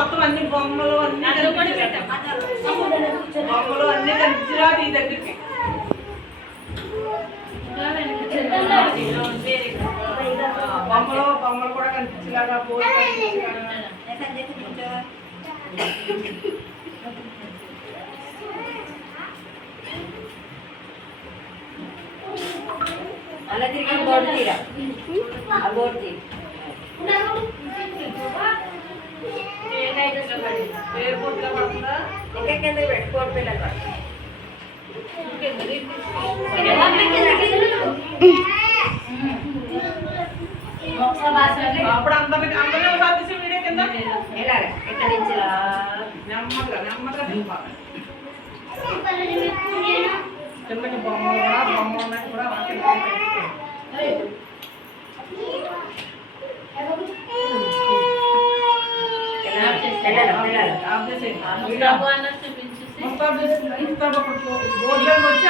మొత్తం అన్ని బొమ్మలు అన్ని బొమ్మలు అన్ని కనిపించిరా నీ దగ్గరికి బొమ్మలు బొమ్మలు కూడా కనిపించేలాగా అలా తిరిగి బోర్డు తీరా ఆ బోర్డు తీరు ఎయిర్పోర్ట్ లో పడుతుందా ఇంకా కింద పెట్టుకోవడం పిల్లలు అప్పుడు అందరినీ సాధించి వీడియో కింద ఇలాగ ఇక్కడ నుంచి నెమ్మదిగా నెమ్మదిగా దింపాలి కిందకి బొమ్మలు కూడా బొమ్మలు ఉన్నాయి కూడా బోర్డులోకి వచ్చి